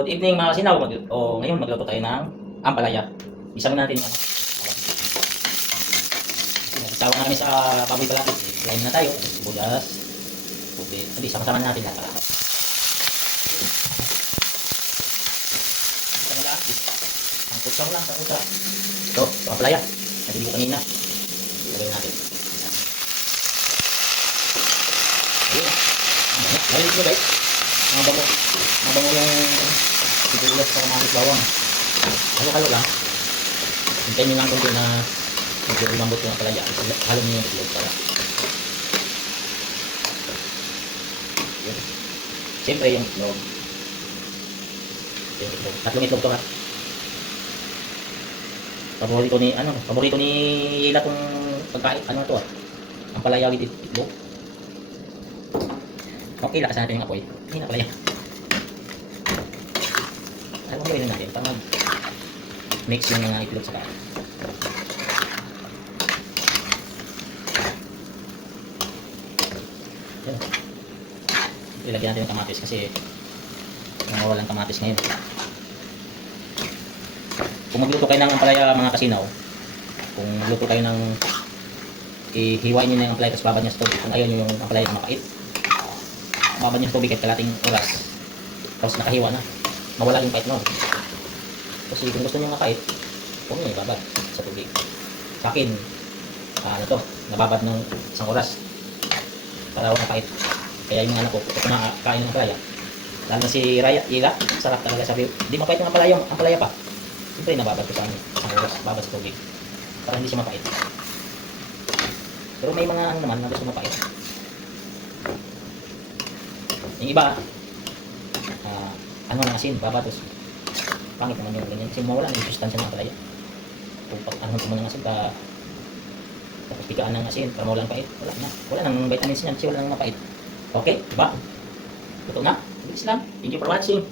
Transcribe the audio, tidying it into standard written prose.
Good evening mga kasinaw. Ngayon magluto tayo ng ampalaya. Isa muna natin yung ano. Nagsawa na kami sa baboy palati. Kain na tayo. Sibuyas. Okay. Hindi, sama-sama na natin lahat. Isa mo lang. Ang putsa mo lang sa putsa. Ito, ampalaya. Nabili ko kanina. Lagay natin. Ayun. Ayun ito guys. Mabango yung sibuyas sa manis bawang. Halo-halo lang. Hintayin nyo lang kung na medyo lumambot yung ampalaya. Halo nyo yung itlog para. Yun. Siyempre yung itlog. Tatlong itlog to ha. Paborito ni Ila kung pagkain. Ano to ha? Ampalaya with itlog. Okay, lakasan natin yung apoy. Hina pala yan. Alam mo gawin natin para mag-mix yung mga itlog sa kain. Yan. Ilagyan natin yung kamatis kasi mawawalan kamatis ngayon. Kung magluto kayo ng ampalaya mga kasinaw, kung magluto kayo ng ihiwain nyo na yung ampalaya tapos babad nyo sa tubig. Kung ayaw nyo yung ampalaya na mapait, babad nyo sa tubig kahit kalating oras tapos nakahiwa na, mawala yung pait mo. Kasi kung gusto nyo mapait, huwag nyo ibabad sa tubig. Sa akin, ano to, nababad ng isang oras para wala pait. Kaya yung anak ko, ito kumakain ng ampalaya, lalo na si Ila, sarap talaga. Sabi, hindi mapait yung ampalaya pa. Siyempre nababad ko sa isang oras, babad sa tubig para hindi siya mapait. Pero may mga ano naman na gusto mapait. Yung iba, ano ng asin, babatos. Pangit naman yung ganyan. Kasi mawala ng sustansya ng ampalaya. Kung ano mo ng asin, tapos pikaan ng asin, para mawala ng pait, wala na. Wala nang vitamins niyan, kasi wala nang mapait. Okay, diba? Luto na. Bilis lang. Thank you for watching.